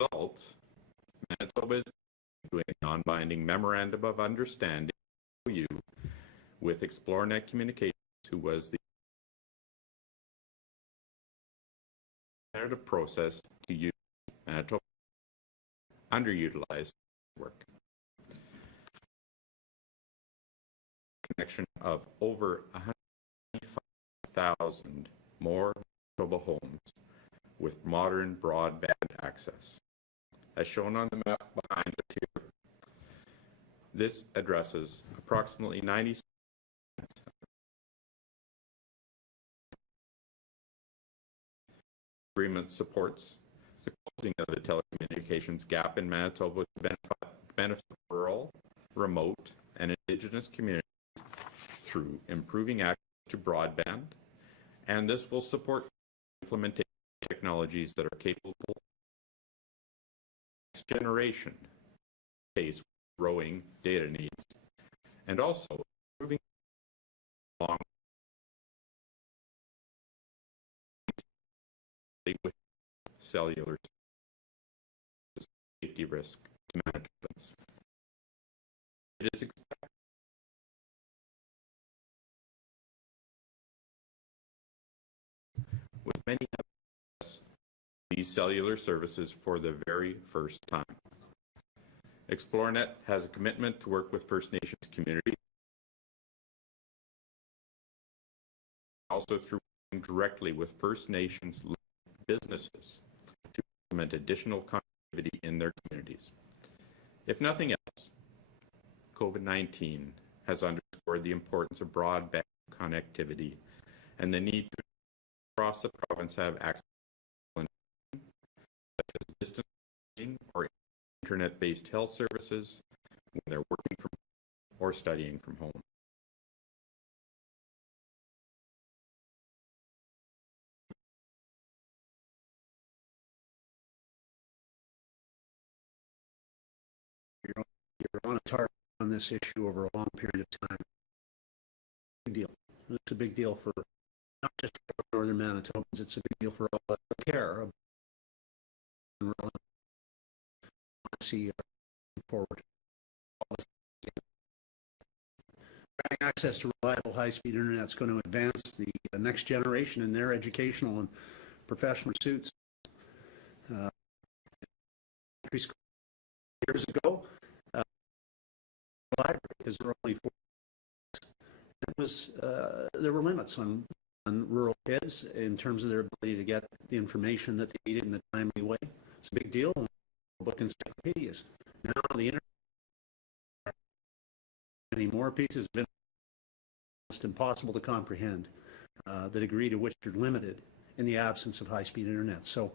result, Manitoba is doing a non-binding memorandum of understanding with ExploreNet Communications, who was the competitive process to use Manitoba underutilized work. Connection of over 105,000 more Manitoba homes with modern broadband access. As shown on the map behind us here, this addresses approximately 90% agreement supports the closing of the telecommunications gap in Manitoba to benefit rural, remote, and Indigenous communities through improving access to broadband, and this will support implementation of technologies that are capable of next generation pace growing data needs, and also improving along with cellular safety risk to Manitobans. It is expected with many these cellular services for the very first time. ExploreNet has a commitment to work with First Nations communities, also through working directly with First Nations businesses to implement additional connectivity in their communities. If nothing else, COVID-19 has underscored the importance of broadband connectivity and the need to across the province have access to such as distance learning or internet-based health services when they're working from or studying from home. You're on a target on this issue over a long period of time. Big deal. It's a big deal for not just for northern Manitobans, it's a big deal for all of us who care about see forward. Having access to reliable high-speed internet is going to advance the next generation in their educational and professional pursuits. Years ago, because there were only 4. There were limits on rural kids in terms of their ability to get the information that they needed in a timely way. It's a big deal. Book encyclopedias. Now the internet, many more pieces of information, almost impossible to comprehend. The degree to which you're limited in the absence of high-speed internet. So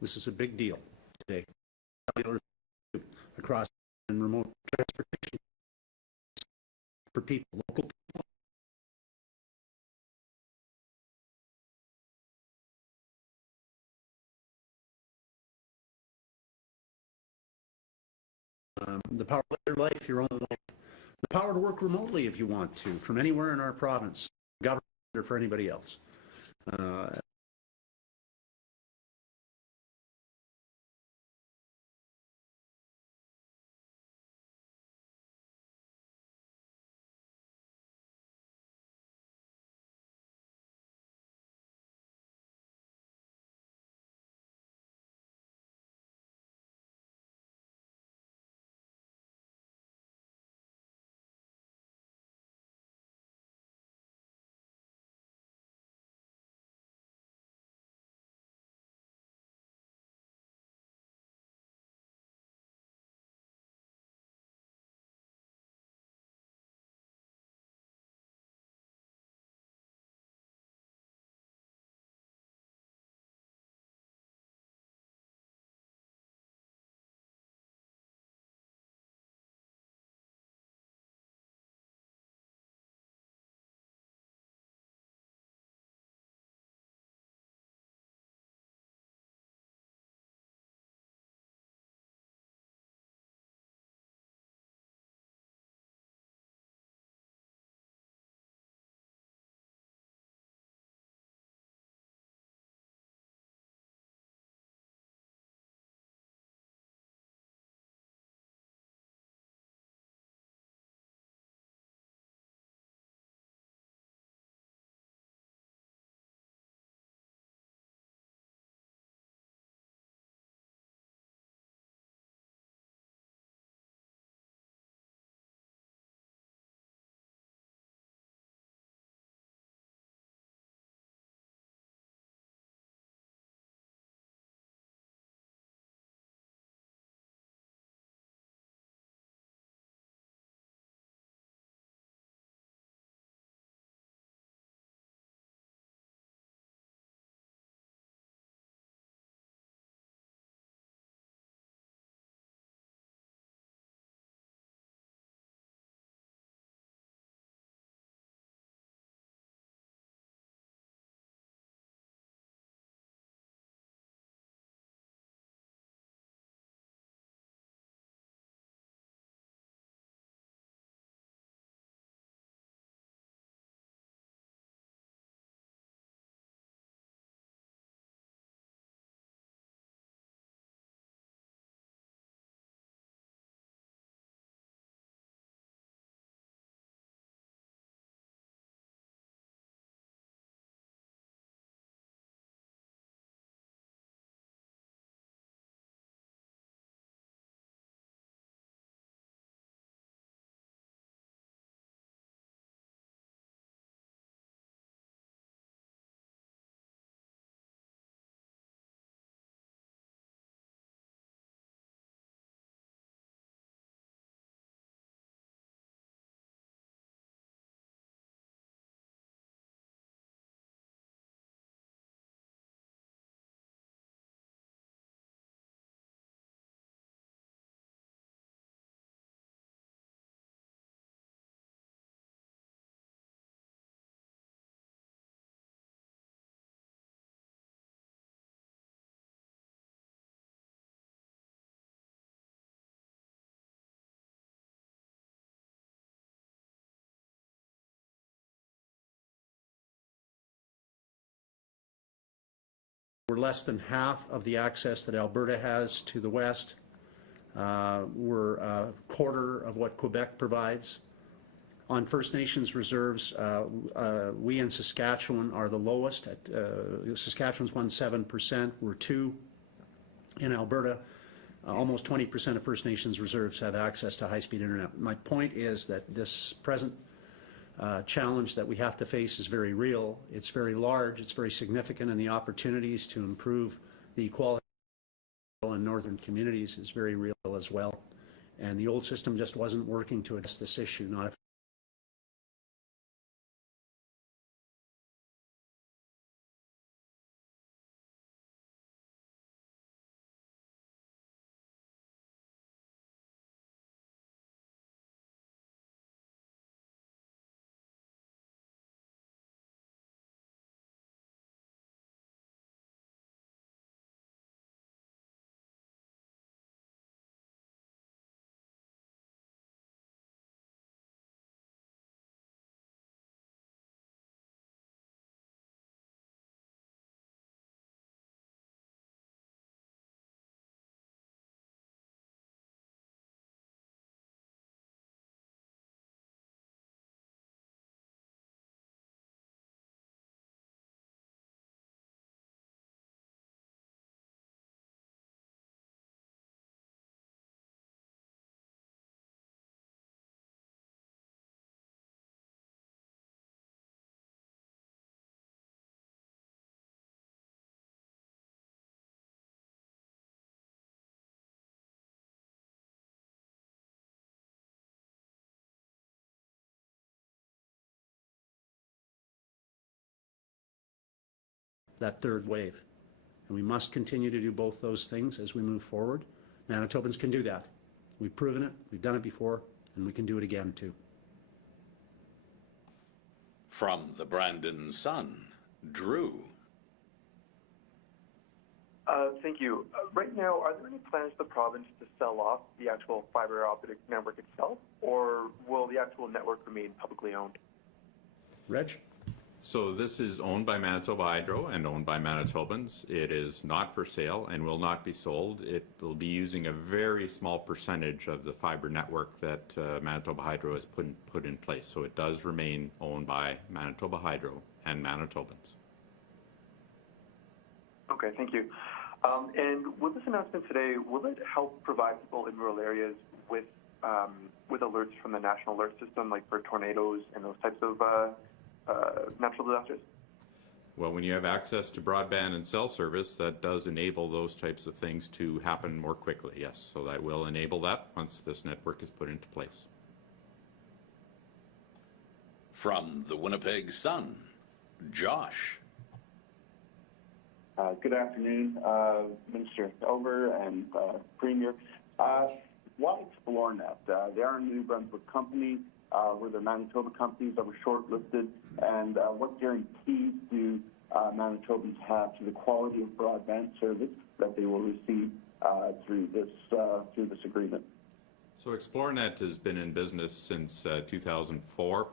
this is a big deal today. Across and remote transportation for people, local people. The power to live your life, your own life. The power to work remotely if you want to, from anywhere in our province, government or for anybody else. we're less than half of the access that Alberta has to the west. We're a quarter of what Quebec provides. On First Nations reserves, we in Saskatchewan are the lowest. Saskatchewan's 7%. We're 2 in Alberta. Almost 20% of First Nations reserves have access to high-speed internet. My point is that this present challenge that we have to face is very real. It's very large. It's very significant, and the opportunities to improve the equality in northern communities is very real as well. And the old system just wasn't working to address this issue. Not if that third wave. And we must continue to do both those things as we move forward. Manitobans can do that. We've proven it, we've done it before, and we can do it again too. From the Brandon Sun, Drew. Thank you. Right now, are there any plans for the province to sell off the actual fiber optic network itself, or will the actual network remain publicly owned? Reg? So this is owned by Manitoba Hydro and owned by Manitobans. It is not for sale and will not be sold. It will be using a very small percentage of the fiber network that Manitoba Hydro has put in place. So it does remain owned by Manitoba Hydro and Manitobans. Okay, thank you. And with this announcement today, will it help provide people in rural areas with alerts from the national alert system, like for tornadoes and those types of natural disasters? Well, when you have access to broadband and cell service, that does enable those types of things to happen more quickly, yes. So that will enable that once this network is put into place. From the Winnipeg Sun, Josh. Good afternoon, Minister Elber and Premier. Why ExploreNet? They are a New Brunswick company. Were there Manitoba companies that were shortlisted? And what guarantees do Manitobans have to the quality of broadband service that they will receive through this agreement? So ExploreNet has been in business since 2004,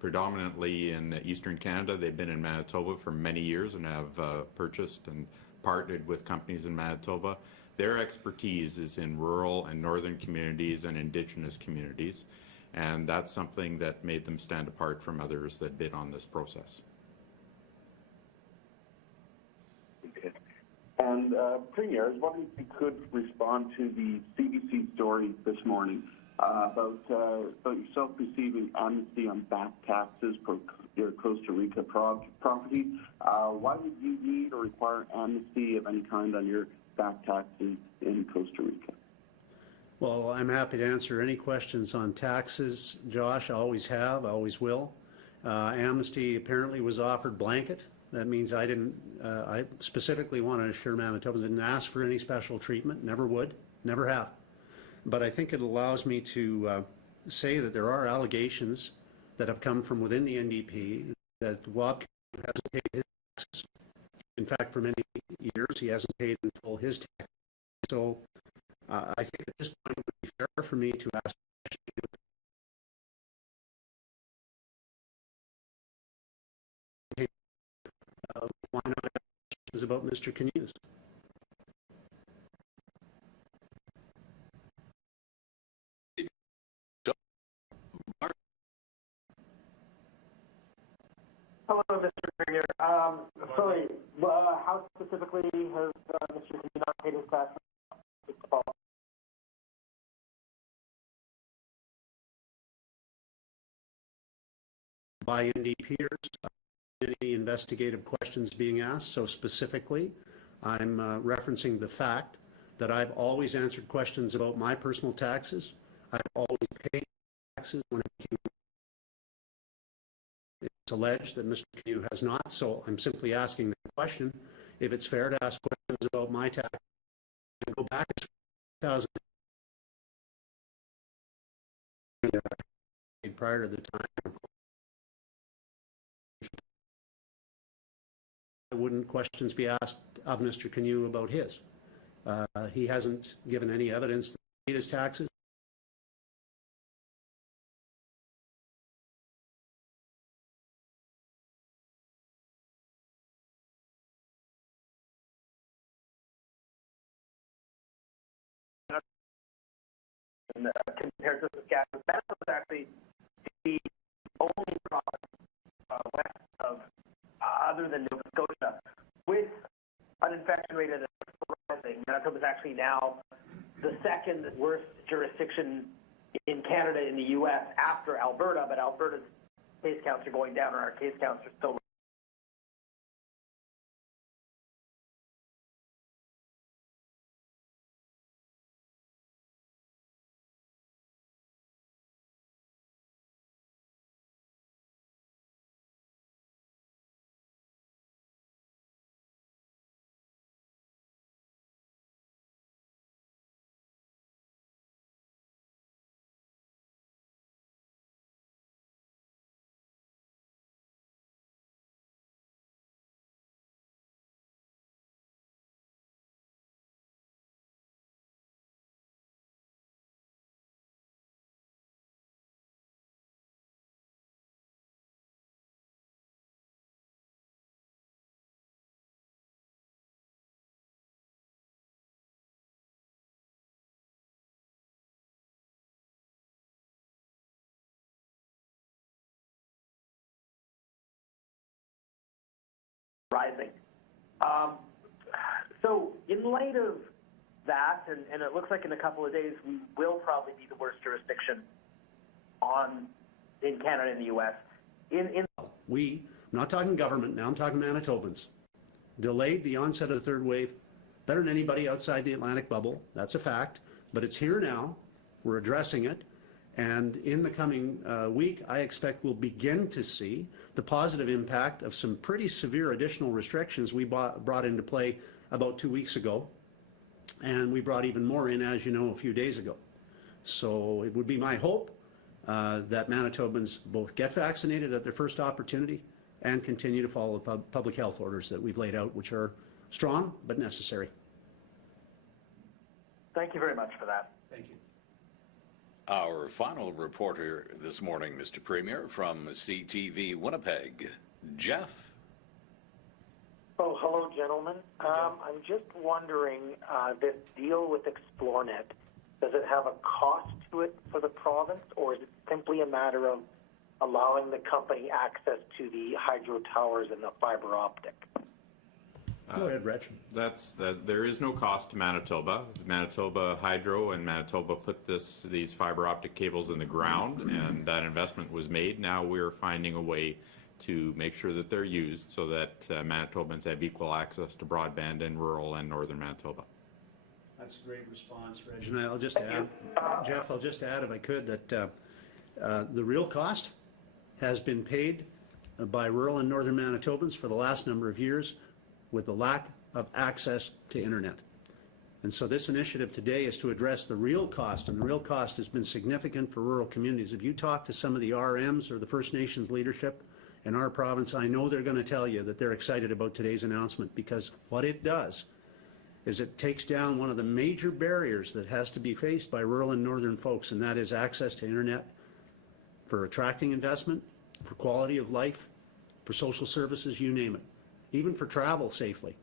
predominantly in Eastern Canada. They've been in Manitoba for many years and have purchased and partnered with companies in Manitoba. Their expertise is in rural and northern communities and Indigenous communities, and that's something that made them stand apart from others that bid on this process. Okay. And Premier, I was wondering if you could respond to the CBC story this morning about yourself receiving amnesty on back taxes for your Costa Rica property. Why would you need or require amnesty of any kind on your back taxes in Costa Rica? Well, I'm happy to answer any questions on taxes, Josh. I always have, I always will. Amnesty apparently was offered blanket. That means I didn't, I specifically want to assure Manitobans didn't ask for any special treatment, never would, never have. But I think it allows me to say that there are allegations that have come from within the NDP that Wob hasn't paid his taxes. In fact, for many years, he hasn't paid in full his taxes. So I think at this point it would be fair for me to ask why not questions about Mr. Canoes? Hello, Mr. Premier. Sorry, how specifically has Mr. Canoe not paid his tax? By NDPers, any investigative questions being asked. So specifically, I'm referencing the fact that I've always answered questions about my personal taxes. I've always paid taxes when it's alleged that Mr. Canoe has not. So I'm simply asking the question if it's fair to ask questions about my tax and go back to 2000 prior to the time. Wouldn't questions be asked of Mr. Canoe about his? He hasn't given any evidence that he paid his taxes. Compared to Saskatchewan, that was actually the only province west of, other than Nova Scotia, with an infection rate that's rising. Manitoba is actually now the second worst jurisdiction in Canada in the U.S. after Alberta, but Alberta's case counts are going down, and our case counts are still rising. So in light of that, and it looks like in a couple of days we will probably be the worst jurisdiction in Canada and the U.S. I'm not talking government now, I'm talking Manitobans, delayed the onset of the third wave better than anybody outside the Atlantic bubble. That's a fact, but it's here now. We're addressing it. And in the coming week, I expect we'll begin to see the positive impact of some pretty severe additional restrictions we brought into play about 2 weeks ago. And we brought even more in, as you know, a few days ago. So it would be my hope that Manitobans both get vaccinated at their first opportunity and continue to follow the public health orders that we've laid out, which are strong but necessary. Thank you very much for that. Thank you. Our final reporter this morning, Mr. Premier, from CTV Winnipeg, Jeff. Oh, hello, gentlemen. I'm just wondering, this deal with Xplornet, does it have a cost to it for the province, or is it simply a matter of allowing the company access to the hydro towers and the fiber optic? Go ahead, Reg. There is no cost to Manitoba. Manitoba Hydro and Manitoba put these fiber optic cables in the ground, and that investment was made. Now we're finding a way to make sure that they're used so that Manitobans have equal access to broadband in rural and northern Manitoba. That's a great response, Reg. And I'll just add, Jeff, I'll just add, if I could, that the real cost has been paid by rural and northern Manitobans for the last number of years with the lack of access to internet. And so this initiative today is to address the real cost, and the real cost has been significant for rural communities. If you talk to some of the RMs or the First Nations leadership in our province, I know they're going to tell you that they're excited about today's announcement, because what it does is it takes down one of the major barriers that has to be faced by rural and northern folks, and that is access to internet for attracting investment, for quality of life, for social services, you name it, even for travel safely.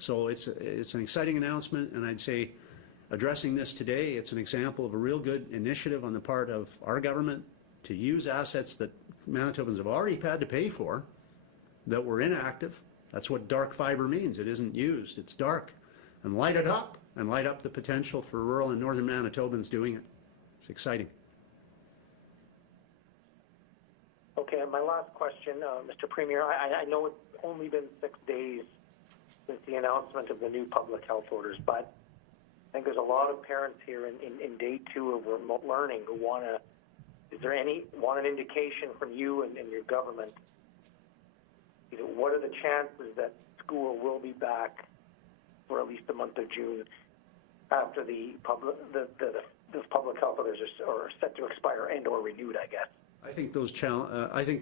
So it's an exciting announcement, and I'd say addressing this today, it's an example of a real good initiative on the part of our government to use assets that Manitobans have already had to pay for that were inactive. That's what dark fiber means. It isn't used, it's dark. And light it up, and light up the potential for rural and northern Manitobans doing it. It's exciting. Okay, and my last question, Mr. Premier, I know it's only been 6 days since the announcement of the new public health orders, but I think there's a lot of parents here in day 2 of remote learning who want an indication from you and your government. You know, what are the chances that school will be back for at least the month of June after the public health orders are set to expire and or renewed, I guess? I think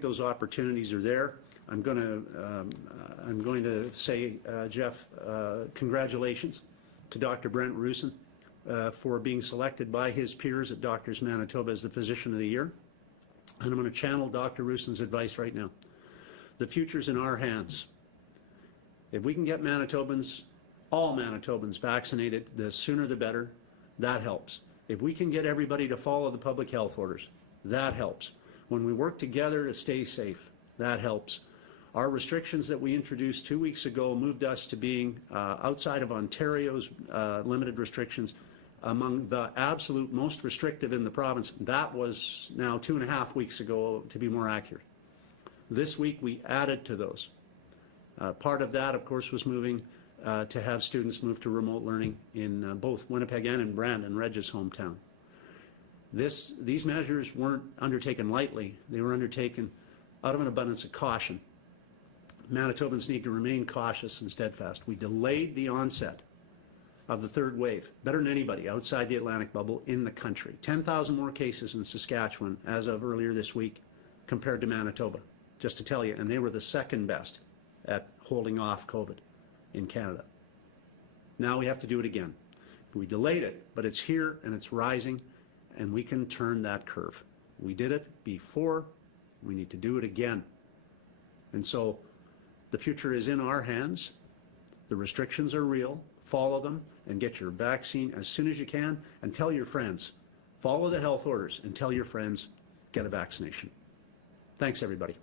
those opportunities are there. I'm going to say, Jeff, congratulations to Dr. Brent Rusin for being selected by his peers at Doctors Manitoba as the Physician of the Year. And I'm going to channel Dr. Rusin's advice right now. The future's in our hands. If we can get Manitobans, all Manitobans vaccinated, the sooner the better, that helps. If we can get everybody to follow the public health orders, that helps. When we work together to stay safe, that helps. Our restrictions that we introduced 2 weeks ago moved us to being outside of Ontario's limited restrictions among the absolute most restrictive in the province. That was now 2.5 weeks ago, to be more accurate. This week we added to those. Part of that, of course, was moving to have students move to remote learning in both Winnipeg and in Brandon, Reg's hometown. These measures weren't undertaken lightly. They were undertaken out of an abundance of caution. Manitobans need to remain cautious and steadfast. We delayed the onset of the third wave, better than anybody outside the Atlantic bubble in the country. 10,000 more cases in Saskatchewan as of earlier this week compared to Manitoba, just to tell you, and they were the second best at holding off COVID in Canada. Now we have to do it again. We delayed it, but it's here and it's rising, and we can turn that curve. We did it before, we need to do it again. And so the future is in our hands. The restrictions are real. Follow them and get your vaccine as soon as you can, and tell your friends. Follow the health orders and tell your friends, get a vaccination. Thanks, everybody.